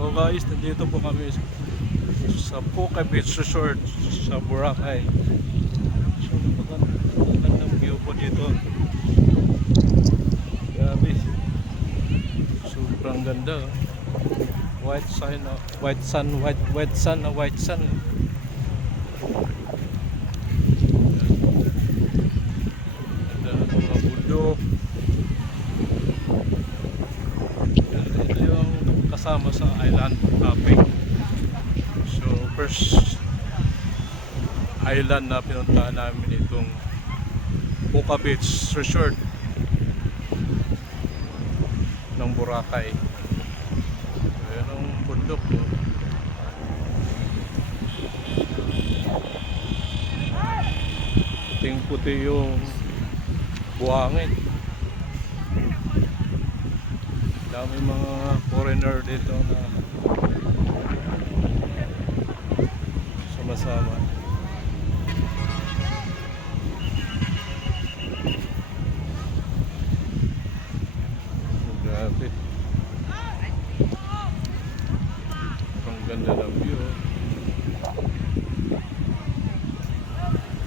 So guys, nandito po kami sa Puka Beach Resort sa Boracay. So napakagandang view po dito. Grabe. Sobrang ganda. White sun, white sun, white sun. Ganda ng mga bundok. Ito yung kasama sa island hopping. So first island na pinuntahan namin itong Puka Beach Resort ng Boracay. Ayan ang bundok po. Puting-puti yung buhangin. Dami mga foreigner dito na sama-sama. Grabe. Ang ganda ng view.